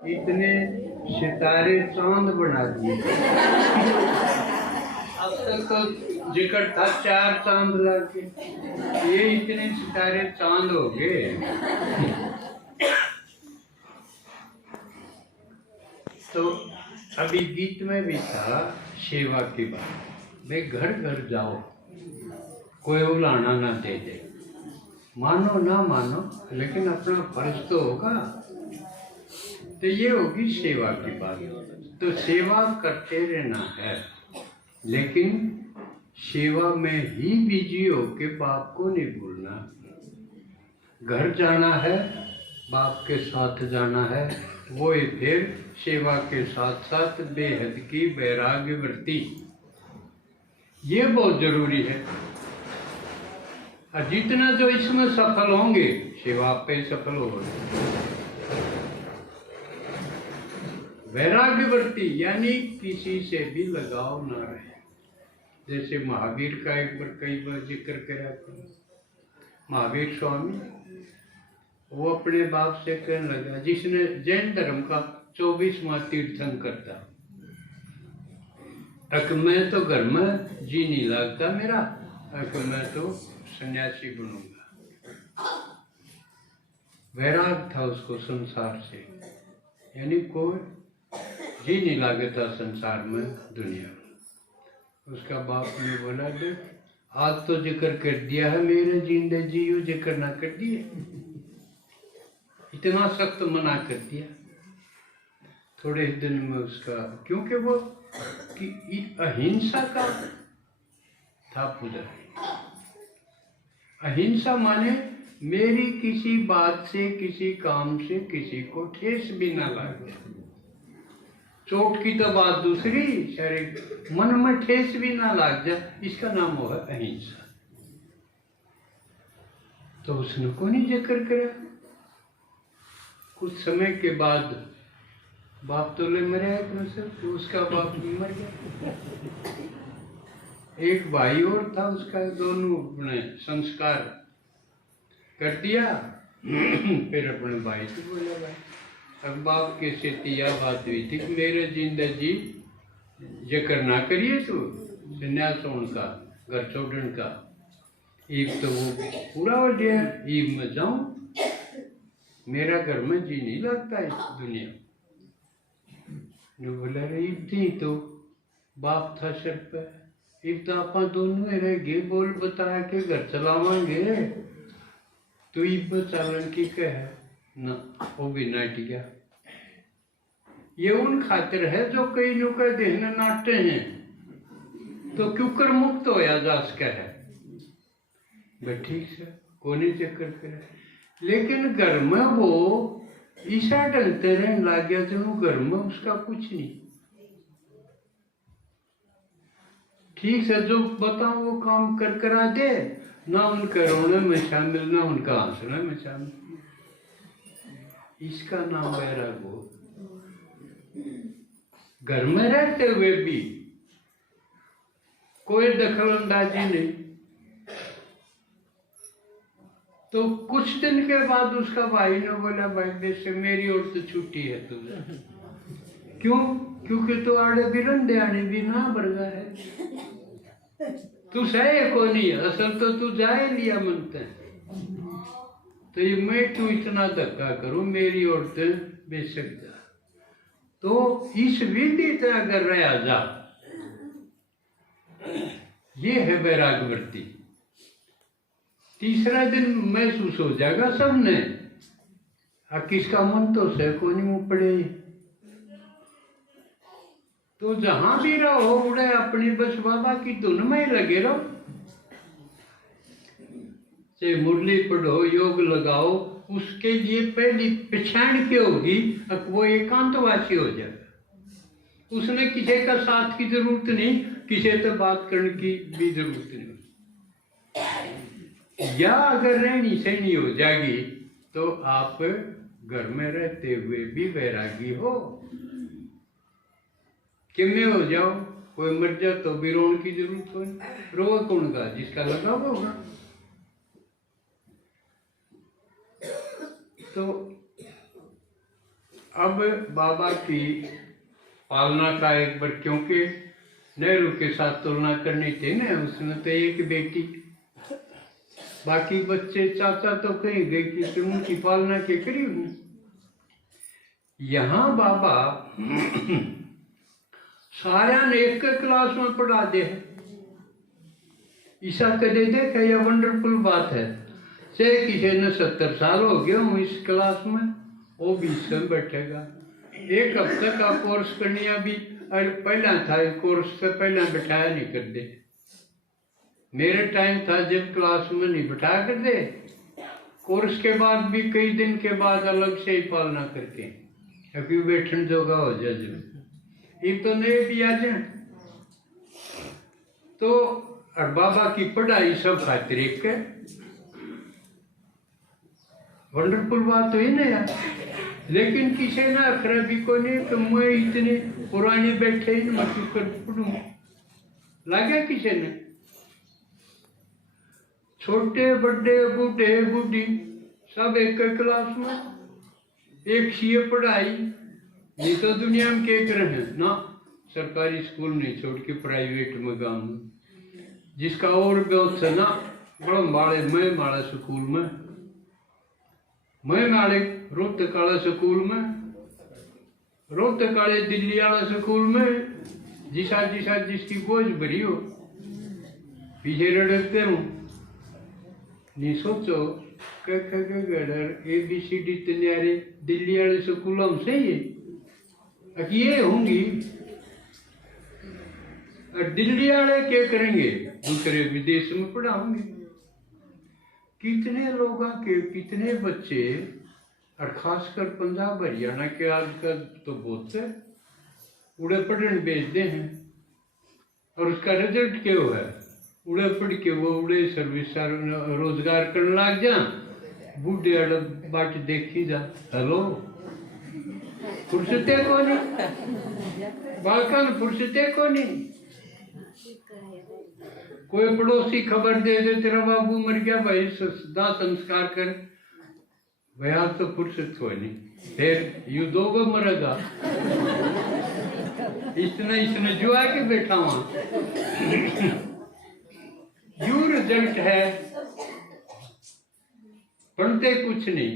इतने सितारे चांद बना दिए। अब तक तो जिक्र था 4 चांद लगे, ये इतने सितारे चांद हो गए। तो अभी गीत में भी था सेवा की बात। भाई घर घर जाओ, कोई उलाना ना दे दे, मानो ना मानो, लेकिन अपना फर्ज तो होगा। तो ये होगी सेवा की बात। तो सेवा करते रहना है, लेकिन सेवा में ही बिजी होके बाप को नहीं भूलना। घर जाना है, बाप के साथ जाना है, वो ही फिर सेवा के साथ साथ बेहद की वैराग्य वृत्ति, ये बहुत जरूरी है। और जितना जो इसमें सफल होंगे, सेवा पे सफल होंगे। वैराग्य वृत्ति यानी किसी से भी लगाव न रहे। जैसे महावीर का एक बार कई बार जिक्र करा था। महावीर स्वामी वो अपने बाप से कहने लगा, जिसने जैन धर्म का 24वां तीर्थंकर था, अक मैं तो घर में जी नहीं लगता मेरा, अक मैं तो सन्यासी बनूंगा। वैराग था उसको संसार से, यानी कोई जी नहीं लगता संसार में, दुनिया में। उसका बाप ने बोला, देख आज तो जिक्र कर दिया है, मेरे जिंदे जियो जिक्र ना कर दिए। इतना सख्त मना कर दिया। थोड़े दिन में उसका, क्योंकि वो कि अहिंसा का था पुजारी। अहिंसा माने मेरी किसी बात से, किसी काम से किसी को ठेस भी ना लगे। चोट की तो बात दूसरी, शरीर मन में ठेस भी ना लग जाए, इसका नाम हुआ अहिंसा। तो उसने को नहीं जिक्र करा। कुछ समय के बाद बाप तो ले मरे, तो उसका बाप भी मर गया। एक भाई और था उसका, दोनों अपने संस्कार कर दिया। फिर अपने भाई को बोला, भाई अब बाप के से यह बात हुई थी कि मेरे जिंदगी जिक्र ना करिए, तो संन्यास होने का, घर छोड़ने का। ईब तो वो पूरा हो गया, ईब में जाऊं, मेरा घर में जी नहीं लगता इस दुनिया। जो बोला ईब थी तो बाप था सर पे, ईब तो आप दोनों रह गए, बोल बताया कि घर चलावांगे, तो ईब चालन की कह ना, वो भी ना टिका। ये उन खातिर है जो कई लोग देहने नाटते हैं, तो क्यों कर मुक्त होया जा सका है। ठीक से कोने चक्कर करे, लेकिन घर में वो ईसा ढलते रहने लग गया, तो घर में उसका कुछ नहीं। ठीक से जो बताओ वो काम कर करा दे, ना उनका रोने में शामिल, ना उनका हंसने में शामिल। इसका नाम वैराग हो। घर में रहते हुए भी कोई दखल अंदाजी नहीं। तो कुछ दिन के बाद उसका भाई ने बोला, भाई जैसे मेरी ओर से छुट्टी है तुझे। क्यों? क्योंकि तो आड़े बिरंदे आने भी ना बरगा है, तू सहे को नहीं, असल तो तू जाए लिया मनते। तो ये मैं तू इतना धक्का करूं, मेरी ओर से बेशक जा। तो इस विधि से अगर रहा जा, ये है वैराग वृत्ति। तीसरा दिन महसूस हो जाएगा सबने, किसका मन तो से को नहीं मुँह पड़े। तो जहां भी रहो उड़े अपनी बस बाबा की धुन में ही लगे रहो। चाहे मुरली पढ़ो, योग लगाओ, उसके लिए पहली पहचान क्या होगी, वो एकांतवासी हो जाएगा। उसने किसी का साथ की जरूरत नहीं, किसी से बात करने की भी जरूरत नहीं। या अगर रहनी सहनी हो जाएगी, तो आप घर में रहते हुए भी वैरागी हो। किमे हो जाओ, कोई मर जाए तो भी रोने की जरूरत हो, रो कौन का, जिसका लगा होगा। तो अब बाबा की पालना का एक बार, क्योंकि नेहरू के साथ तुलना करनी थी ना, उसमें तो एक बेटी, बाकी बच्चे चाचा तो कहीं गए कि तुम उनकी पालना के करीब हूँ। यहाँ बाबा सारा ने एक क्लास में पढ़ा दे। ईसा कदे देखा, यह वंडरफुल बात है। चाहे किसी ने 70 साल हो गए हूँ इस क्लास में, वो भी इसमें बैठेगा। एक हफ्ते का कोर्स करनी अभी पहला था, कोर्स से पहला बैठाया नहीं कर दे। मेरे टाइम था जब क्लास में नहीं बैठाया कर दे, कोर्स के बाद भी कई दिन के बाद अलग से ही पालना करके अभी बैठन जोगा हो जाए। जब ये तो नहीं भी आ जाए तो, और बाबा की पढ़ाई सब खातिर एक है। वंडरफुल बात तो ही ना यार। लेकिन किसी ना अखरा भी को नहीं कि मैं इतने पुराने बैठे ही मैं क्यों कर पढ़ूं, लगा किसी ने। छोटे बड़े बूढ़े बूढ़ी सब एक क्लास में, एक सीए पढ़ाई। ये तो दुनिया में क्या कर हैं ना, सरकारी स्कूल नहीं छोड़ के प्राइवेट में गाँव में, जिसका और बहुत है ना बड़ा माड़े मैं माड़ा स्कूल में, मैं माड़े रोहतक वाला स्कूल में, रोहतक वाले दिल्ली वाला स्कूल में, जिसा जिसा जिसकी बोझ भरी हो पीछे रड़कते हूँ। नहीं सोचो गडर ABCD तैयारी दिल्ली वाले स्कूलों से ही ये होंगी, और दिल्ली वाले क्या करेंगे, दूसरे विदेश में पढ़ाओगे। कितने लोगों के कितने बच्चे, और खासकर पंजाब हरियाणा के आजकल तो बहुत से उड़े पढ़ने भेजते हैं, और उसका रिजल्ट क्या है, उड़े पढ़ के वो उड़े सर्विस रोजगार करने लग जा, बूढ़े बाट देखी जा। हेलो, फुर्सते को नहीं, बालकन फुर्सते को नहीं। कोई पड़ोसी खबर दे दे तेरा बाबू मर गया भाई, दाह संस्कार कर, भैया तो फुर्सत हो नहीं, फिर यू दोगो मरेगा। इसने जुआ के बैठा वहां। यू रिजल्ट है, पढ़ते कुछ नहीं,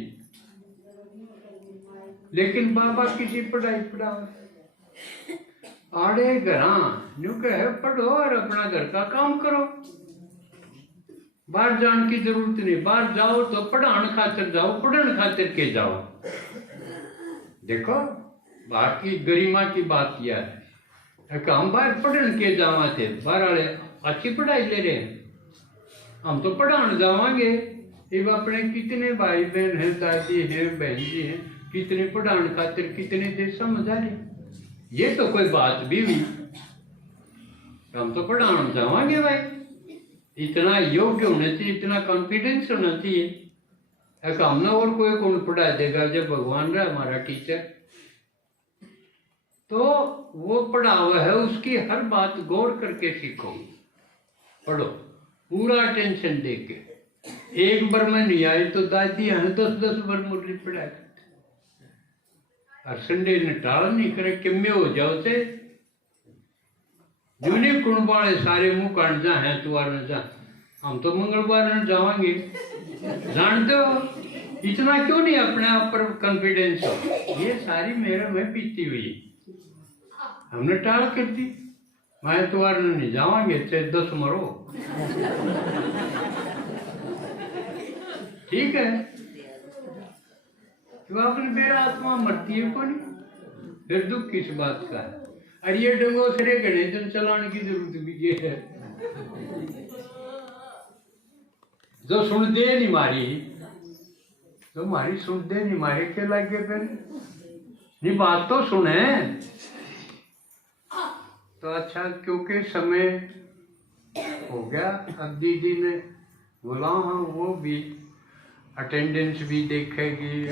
लेकिन बाबा किसी पढ़ाई पढ़ाओ आड़े घरा न्यू कहे पढ़ो और अपना घर का काम करो। बाहर जाने की जरूरत नहीं, बाहर जाओ तो पढ़ाने खातिर जाओ, पढ़ने खातिर के जाओ। देखो बाहर की गरिमा की बात किया है, हम बाहर पढ़ने के जावा थे, बाहर वाले अच्छी पढ़ाई ले रहे हैं, हम तो पढ़ाने जावांगे। अब अपने कितने भाई बहन हैं, दादी हैं, बहन जी हैं, कितने पढ़ाने खातिर कितने देश समझा रहे, ये तो कोई बात भी हुई। हम तो पढ़ाने जावांगे भाई, इतना योग्य होना चाहिए, इतना कॉन्फिडेंस होना चाहिए। हमने और कोई कौन पढ़ा देगा जब भगवान रहा हमारा टीचर। तो वो पढ़ा हुआ है, उसकी हर बात गौर करके सीखो, पढ़ो पूरा अटेंशन दे के। एक बार में नहीं आए तो दादी हैं 10-10 बार मुरली पढ़ा, और संडे ने टाल नहीं करे कि मैं हो जाओ से जूने कुण वाले सारे मुंह काट जा हैं तुआर न जा, हम तो मंगलवार न जावांगे। जानते हो इतना क्यों नहीं अपने आप पर कॉन्फिडेंस हो, ये सारी मेरे में पीती हुई, हमने टाल कर दी। मैं तुआर नहीं जावांगे, चाहे 10 मरो। ठीक है, क्यों आपने मेरा आत्मा मरती है कौन, फिर दुख किस बात का है। और ये डंगो सरे गणेशन चलाने की जरूरत भी ये है, जो सुन दे नहीं मारी, जो मारी सुन दे नहीं मारी के लगे, फिर नहीं बात तो सुने तो अच्छा। क्योंकि समय हो गया, अब दीदी ने बोला हाँ वो भी अटेंडेंस भी देखेगी।